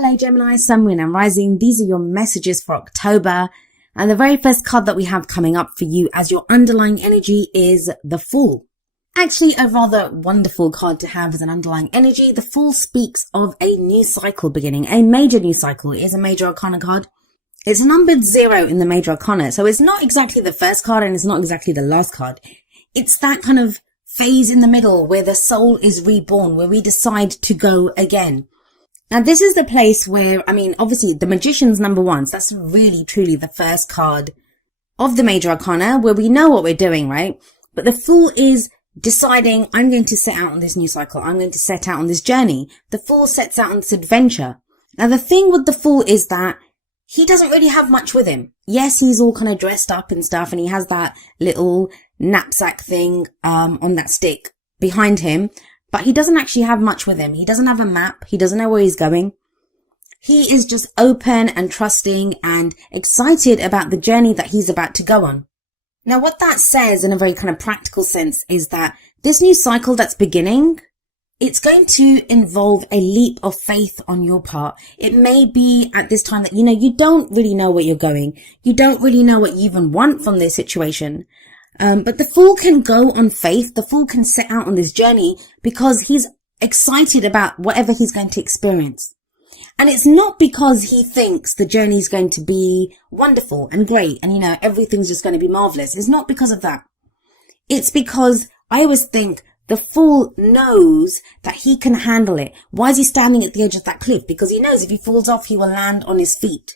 Hello Gemini, Sun, Moon and Rising. These are your messages for October. And the very first card that we have coming up for you as your underlying energy is the Fool. Actually, a rather wonderful card to have as an underlying energy. The Fool speaks of a new cycle beginning, a major new cycle. It is a major arcana card. It's numbered 0 in the major arcana. So it's not exactly the first card and it's not exactly the last card. It's that kind of phase in the middle where the soul is reborn, where we decide to go again. Now, this is the place where, obviously the Magician's number 1. So that's really, truly the first card of the major arcana where we know what we're doing, right? But the Fool is deciding, I'm going to set out on this new cycle. I'm going to set out on this journey. The Fool sets out on this adventure. Now, the thing with the Fool is that he doesn't really have much with him. Yes, he's all kind of dressed up and stuff, and he has that little knapsack thing on that stick behind him. But he doesn't actually have much with him. He doesn't have a map. He doesn't know where he's going. He is just open and trusting and excited about the journey that he's about to go on. Now, what that says in a very kind of practical sense is that this new cycle that's beginning, it's going to involve a leap of faith on your part. It may be at this time that, you don't really know where you're going. You don't really know what you even want from this situation. But the Fool can go on faith. The Fool can set out on this journey because he's excited about whatever he's going to experience. And it's not because he thinks the journey is going to be wonderful and great and, everything's just going to be marvelous. It's not because of that. It's because I always think the Fool knows that he can handle it. Why is he standing at the edge of that cliff? Because he knows if he falls off, he will land on his feet.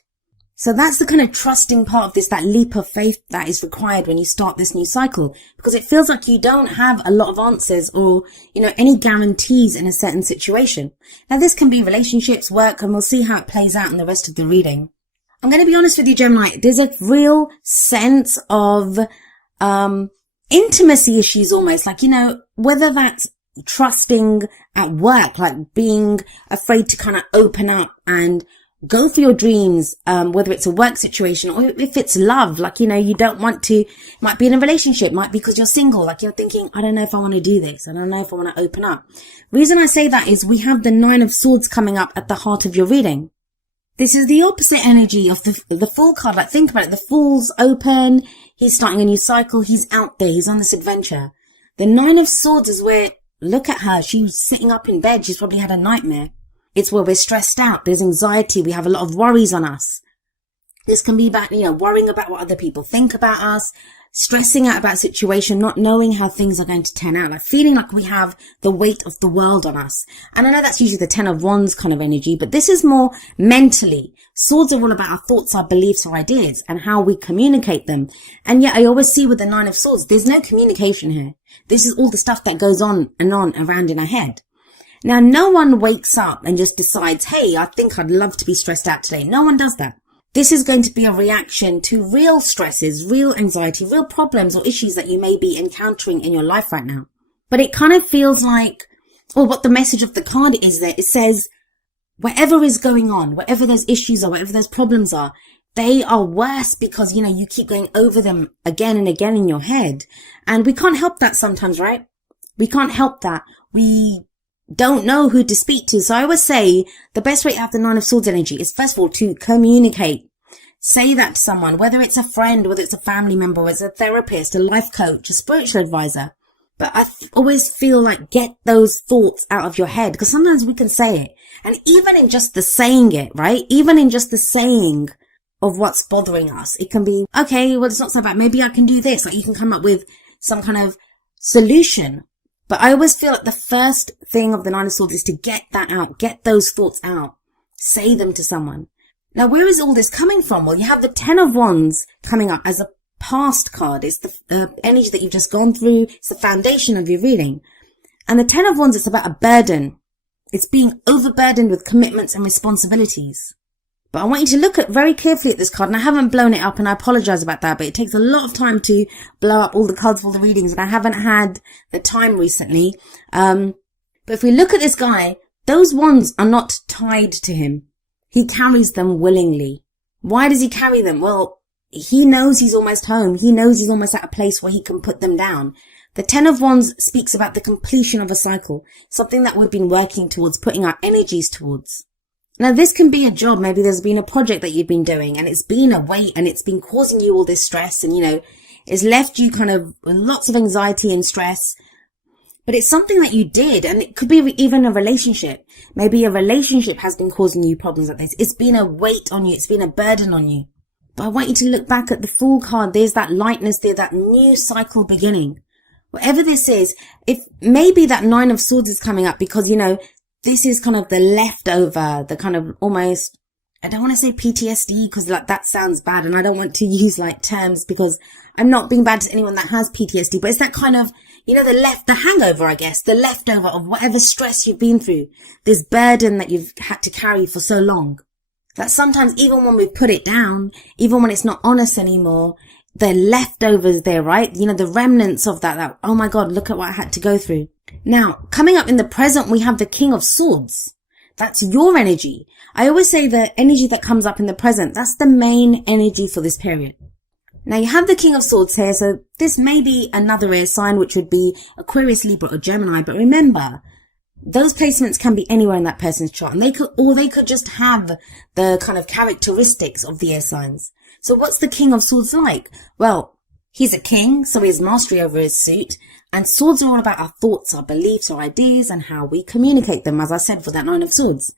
So that's the kind of trusting part of this, that leap of faith that is required when you start this new cycle, because it feels like you don't have a lot of answers or, any guarantees in a certain situation. Now, this can be relationships, work, and we'll see how it plays out in the rest of the reading. I'm going to be honest with you, Gemini. There's a real sense of, intimacy issues almost, like, whether that's trusting at work, like being afraid to kind of open up and go for your dreams, whether it's a work situation or if it's love, like, you don't want to, might be in a relationship, might be because you're single, like you're thinking, I don't know if I want to do this. I don't know if I want to open up. Reason I say that is we have the 9 of Swords coming up at the heart of your reading. This is the opposite energy of the Fool card. Like, think about it. The Fool's open. He's starting a new cycle. He's out there. He's on this adventure. The 9 of Swords is where, look at her. She's sitting up in bed. She's probably had a nightmare. It's where we're stressed out. There's anxiety. We have a lot of worries on us. This can be about, worrying about what other people think about us, stressing out about a situation, not knowing how things are going to turn out, like feeling like we have the weight of the world on us. And I know that's usually the 10 of Wands kind of energy, but this is more mentally. Swords are all about our thoughts, our beliefs, our ideas, and how we communicate them. And yet I always see with the 9 of Swords, there's no communication here. This is all the stuff that goes on and on around in our head. Now, no one wakes up and just decides, hey, I think I'd love to be stressed out today. No one does that. This is going to be a reaction to real stresses, real anxiety, real problems or issues that you may be encountering in your life right now. But it kind of feels like, or what the message of the card is there, it says, whatever is going on, whatever those issues are, whatever those problems are, they are worse because, you keep going over them again and again in your head. And we can't help that sometimes, right? We can't help that. We don't know who to speak to. So I always say the best way to have the 9 of Swords energy is, first of all, to communicate. Say that to someone, whether it's a friend, whether it's a family member, whether it's a therapist, a life coach, a spiritual advisor. But I always feel like get those thoughts out of your head, because sometimes we can say it. And even in just the saying it, right? Even in just the saying of what's bothering us, it can be, okay, well, it's not so bad. Maybe I can do this. Like, you can come up with some kind of solution. But I always feel like the first thing of the 9 of Swords is to get that out, get those thoughts out, say them to someone. Now, where is all this coming from? Well, you have the 10 of Wands coming up as a past card. It's the energy that you've just gone through. It's the foundation of your reading. And the 10 of Wands, it's about a burden. It's being overburdened with commitments and responsibilities. But I want you to look very carefully at this card, and I haven't blown it up, and I apologize about that, but it takes a lot of time to blow up all the cards for all the readings, and I haven't had the time recently. But if we look at this guy, those wands are not tied to him. He carries them willingly. Why does he carry them? Well, he knows he's almost home. He knows he's almost at a place where he can put them down. The 10 of Wands speaks about the completion of a cycle, something that we've been working towards, putting our energies towards. Now, this can be a job. Maybe there's been a project that you've been doing and it's been a weight and it's been causing you all this stress and, it's left you kind of with lots of anxiety and stress. But it's something that you did, and it could be even a relationship. Maybe a relationship has been causing you problems like this. It's been a weight on you. It's been a burden on you. But I want you to look back at the Fool card. There's that lightness there, that new cycle beginning. Whatever this is, if maybe that Nine of Swords is coming up because, this is kind of the leftover, the kind of almost, I don't want to say PTSD because that sounds bad, and I don't want to use terms because I'm not being bad to anyone that has PTSD, but it's that kind of, the hangover, I guess, the leftover of whatever stress you've been through, this burden that you've had to carry for so long. That sometimes even when we put it down, even when it's not on us anymore, the leftovers there, right? The remnants of that, oh my God, look at what I had to go through. Now, coming up in the present, we have the King of Swords. That's your energy. I always say the energy that comes up in the present, that's the main energy for this period. Now you have the King of Swords here, so this may be another air sign, which would be Aquarius, Libra, or Gemini, but remember, those placements can be anywhere in that person's chart, and they could just have the kind of characteristics of the air signs. So what's the King of Swords like? Well, he's a king, so he has mastery over his suit, and swords are all about our thoughts, our beliefs, our ideas, and how we communicate them, as I said, for that Nine of Swords.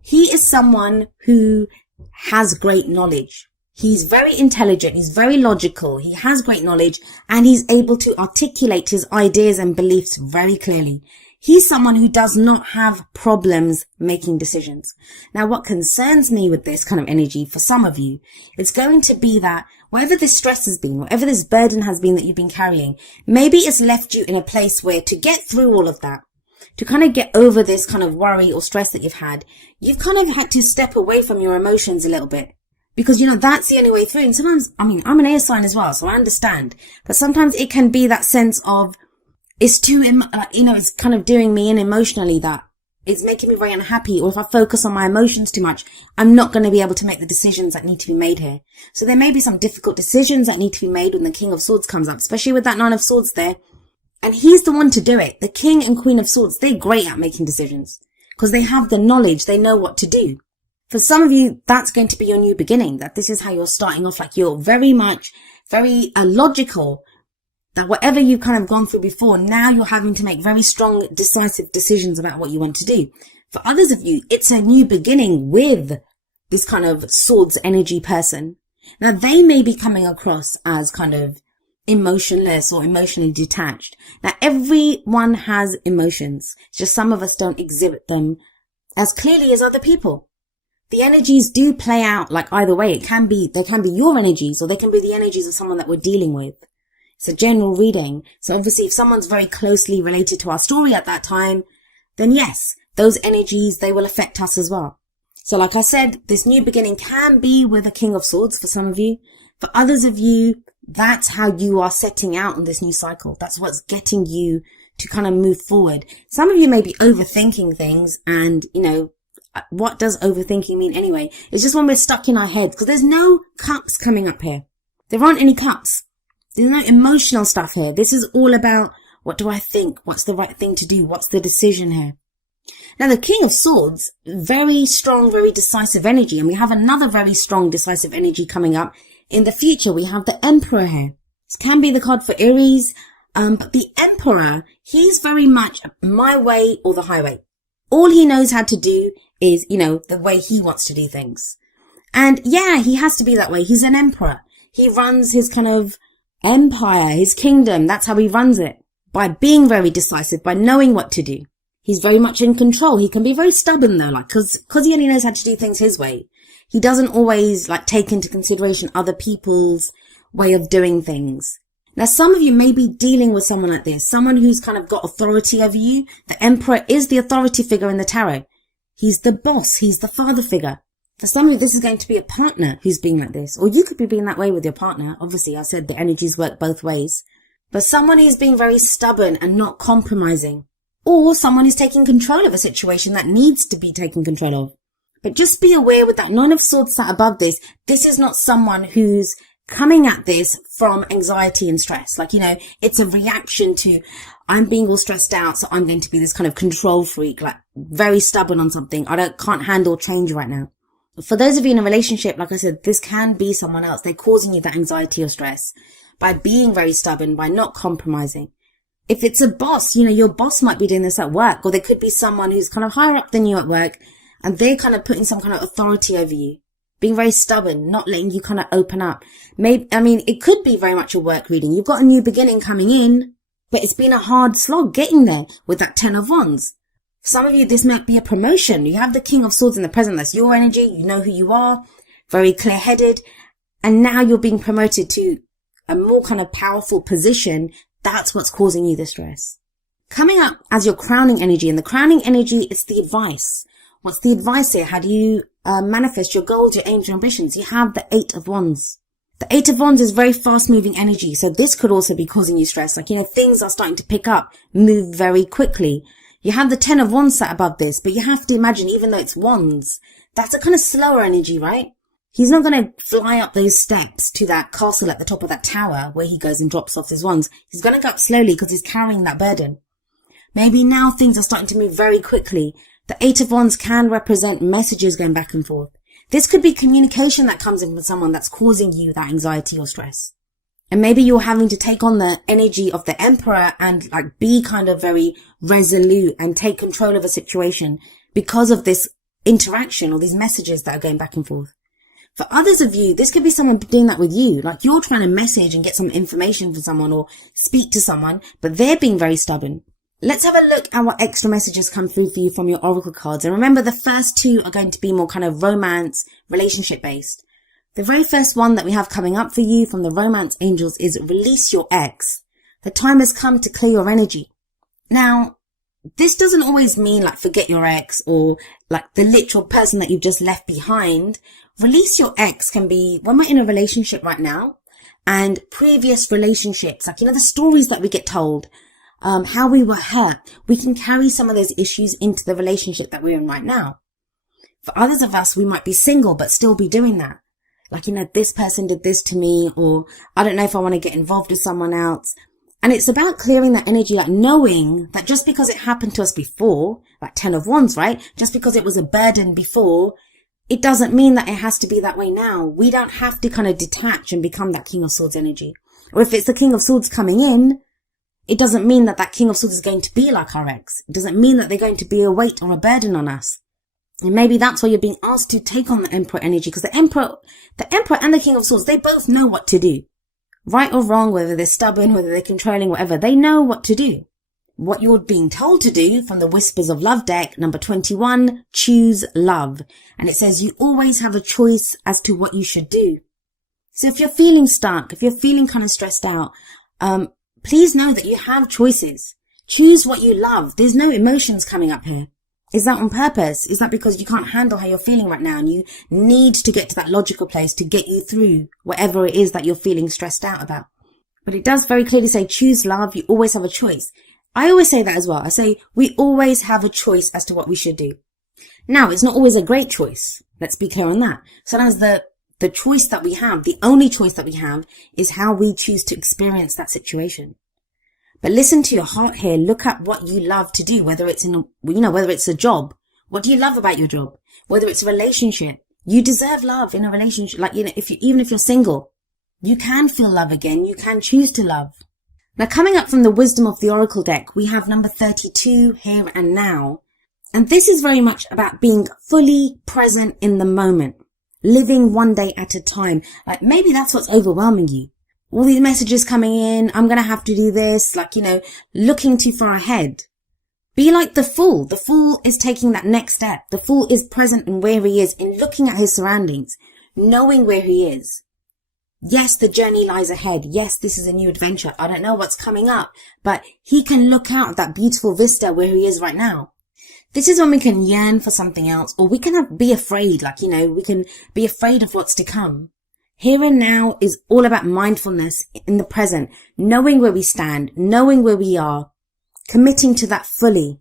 He is someone who has great knowledge. He's very intelligent, he's very logical, he has great knowledge, and he's able to articulate his ideas and beliefs very clearly. He's someone who does not have problems making decisions. Now, what concerns me with this kind of energy for some of you, it's going to be that whatever this stress has been, whatever this burden has been that you've been carrying, maybe it's left you in a place where to get through all of that, to kind of get over this kind of worry or stress that you've had, you've kind of had to step away from your emotions a little bit. Because, that's the only way through. And sometimes, I'm an air sign as well, so I understand. But sometimes it can be that sense of, it's too, it's kind of doing me in emotionally that it's making me very unhappy. Or if I focus on my emotions too much, I'm not going to be able to make the decisions that need to be made here. So there may be some difficult decisions that need to be made when the King of Swords comes up, especially with that Nine of Swords there. And he's the one to do it. The King and Queen of Swords, they're great at making decisions because they have the knowledge. They know what to do. For some of you, that's going to be your new beginning, that this is how you're starting off, like you're very logical, that whatever you've kind of gone through before, now you're having to make very strong, decisive decisions about what you want to do. For others of you, it's a new beginning with this kind of swords energy person. Now, they may be coming across as kind of emotionless or emotionally detached. Now, everyone has emotions. It's just some of us don't exhibit them as clearly as other people. The energies do play out like either way. They can be your energies, or they can be the energies of someone that we're dealing with. It's a general reading. So obviously if someone's very closely related to our story at that time, then yes, those energies, they will affect us as well. So like I said, this new beginning can be with a King of Swords for some of you. For others of you, that's how you are setting out on this new cycle. That's what's getting you to kind of move forward. Some of you may be overthinking things, and what does overthinking mean anyway? It's just when we're stuck in our heads, because there's no cups coming up here. There aren't any cups. There's no emotional stuff here. This is all about, what do I think? What's the right thing to do? What's the decision here? Now, the King of Swords, very strong, very decisive energy. And we have another very strong, decisive energy coming up in the future. We have the Emperor here. This can be the card for Aries. But the Emperor, he's very much my way or the highway. All he knows how to do is, the way he wants to do things. And yeah, he has to be that way. He's an emperor. He runs his kind of empire, his kingdom. That's how he runs it. By being very decisive, by knowing what to do. He's very much in control. He can be very stubborn though, cause he only knows how to do things his way. He doesn't always take into consideration other people's way of doing things. Now, some of you may be dealing with someone like this, someone who's kind of got authority over you. The Emperor is the authority figure in the tarot. He's the boss. He's the father figure. For some of you, this is going to be a partner who's being like this. Or you could be being that way with your partner. Obviously, I said the energies work both ways. But someone who's being very stubborn and not compromising. Or someone who's taking control of a situation that needs to be taken control of. But just be aware with that Nine of Swords sat above this, this is not someone who's coming at this from anxiety and stress. Like, it's a reaction to, I'm being all stressed out, so I'm going to be this kind of control freak, like very stubborn on something. Can't handle change right now. For those of you in a relationship, like I said, this can be someone else. They're causing you that anxiety or stress by being very stubborn, by not compromising. If it's a boss, your boss might be doing this at work, or there could be someone who's kind of higher up than you at work, and they're kind of putting some kind of authority over you, being very stubborn, not letting you kind of open up. It could be very much a work reading. You've got a new beginning coming in, but it's been a hard slog getting there with that 10 of Wands. Some of you, this might be a promotion. You have the King of Swords in the present. That's your energy. You know who you are, very clear-headed. And now you're being promoted to a more kind of powerful position. That's what's causing you the stress. Coming up as your crowning energy, and the crowning energy is the advice. What's the advice here? How do you manifest your goals, your aims, your ambitions? You have the 8 of Wands. The 8 of Wands is very fast-moving energy, so this could also be causing you stress. Like, things are starting to pick up, move very quickly. You have the 10 of Wands sat above this, but you have to imagine, even though it's Wands, that's a kind of slower energy, right? He's not going to fly up those steps to that castle at the top of that tower where he goes and drops off his wands. He's going to go up slowly because he's carrying that burden. Maybe now things are starting to move very quickly. The 8 of Wands can represent messages going back and forth. This could be communication that comes in with someone that's causing you that anxiety or stress. And maybe you're having to take on the energy of the Emperor and be kind of very resolute and take control of a situation because of this interaction or these messages that are going back and forth. For others of you, this could be someone doing that with you. Like, you're trying to message and get some information from someone or speak to someone, but they're being very stubborn. Let's have a look at what extra messages come through for you from your oracle cards. And remember, the first 2 are going to be more kind of romance, relationship based. The very first one that we have coming up for you from the romance angels is release your ex. The time has come to clear your energy. Now, this doesn't always mean forget your ex or the literal person that you've just left behind. Release your ex can be when we're in a relationship right now and previous relationships, the stories that we get told, how we were hurt. We can carry some of those issues into the relationship that we're in right now. For others of us, we might be single, but still be doing that. This person did this to me, or I don't know if I want to get involved with someone else. And it's about clearing that energy, knowing that just because it happened to us before, 10 of Wands, right? Just because it was a burden before, it doesn't mean that it has to be that way now. We don't have to kind of detach and become that King of Swords energy. Or if it's the King of Swords coming in, it doesn't mean that King of Swords is going to be like our ex. It doesn't mean that they're going to be a weight or a burden on us. And maybe that's why you're being asked to take on the Emperor energy, because the Emperor and the King of Swords, they both know what to do. Right or wrong, whether they're stubborn, whether they're controlling, whatever, they know what to do. What you're being told to do from the Whispers of Love deck, number 21, choose love. And it says you always have a choice as to what you should do. So if you're feeling stuck, if you're feeling kind of stressed out, please know that you have choices. Choose what you love. There's no emotions coming up here. Is that on purpose? Is that because you can't handle how you're feeling right now and you need to get to that logical place to get you through whatever it is that you're feeling stressed out about? But it does very clearly say choose love. You always have a choice. I always say that as well. I say we always have a choice as to what we should do. Now, it's not always a great choice. Let's be clear on that. Sometimes the choice that we have, the only choice that we have, is how we choose to experience that situation. But listen to your heart here. Look at what you love to do, whether it's whether it's a job. What do you love about your job? Whether it's a relationship. You deserve love in a relationship. Even if you're single, you can feel love again. You can choose to love. Now, coming up from the Wisdom of the Oracle deck, we have number 32, here and now. And this is very much about being fully present in the moment. Living one day at a time. Maybe that's what's overwhelming you. All these messages coming in, I'm going to have to do this, looking too far ahead. Be like the Fool. The Fool is taking that next step. The Fool is present in where he is, in looking at his surroundings, knowing where he is. Yes, the journey lies ahead. Yes, this is a new adventure. I don't know what's coming up, but he can look out at that beautiful vista where he is right now. This is when we can yearn for something else, or we can be afraid, we can be afraid of what's to come. Here and now is all about mindfulness in the present, knowing where we stand, knowing where we are, committing to that fully,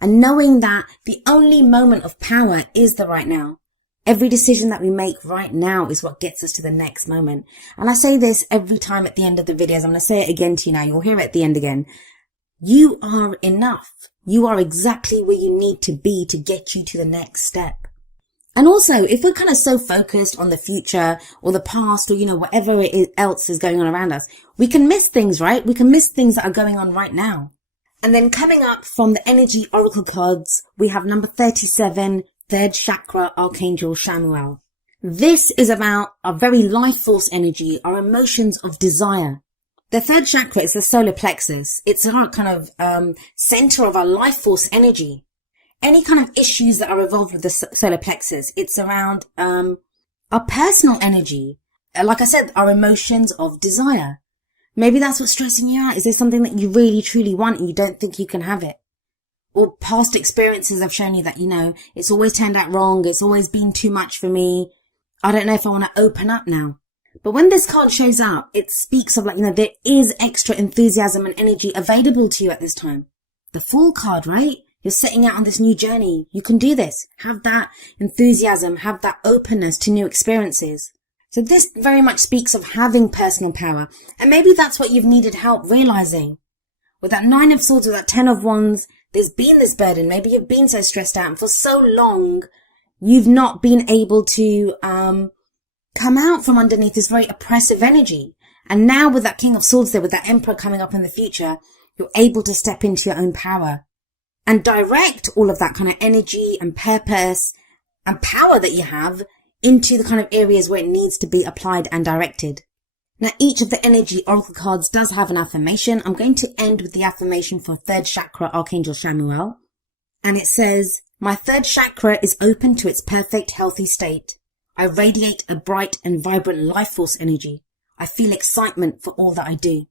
and knowing that the only moment of power is the right now. Every decision that we make right now is what gets us to the next moment. And I say this every time at the end of the videos. I'm going to say it again to you now. You'll hear it at the end again. You are enough. You are exactly where you need to be to get you to the next step. And also, if we're kind of so focused on the future or the past or, whatever else is going on around us, we can miss things, right? We can miss things that are going on right now. And then coming up from the energy oracle cards, we have number 37, third chakra, Archangel Chamuel. This is about our very life force energy, our emotions of desire. The third chakra is the solar plexus. It's our kind of center of our life force energy. Any kind of issues that are involved with the solar plexus, it's around our personal energy. Like I said, our emotions of desire. Maybe that's what's stressing you out. Is there something that you really, truly want and you don't think you can have it? Or past experiences have shown you that, it's always turned out wrong. It's always been too much for me. I don't know if I want to open up now. But when this card shows up, it speaks of there is extra enthusiasm and energy available to you at this time. The Fool card, right? You're setting out on this new journey. You can do this. Have that enthusiasm, have that openness to new experiences. So this very much speaks of having personal power. And maybe that's what you've needed help realizing. With that 9 of Swords, with that 10 of Wands, there's been this burden. Maybe you've been so stressed out and for so long, you've not been able to come out from underneath this very oppressive energy. And now with that King of Swords there, with that Emperor coming up in the future, you're able to step into your own power and direct all of that kind of energy and purpose and power that you have into the kind of areas where it needs to be applied and directed. Now, each of the energy oracle cards does have an affirmation. I'm going to end with the affirmation for third chakra, Archangel Chamuel. And it says, my third chakra is open to its perfect, healthy state. I radiate a bright and vibrant life force energy. I feel excitement for all that I do.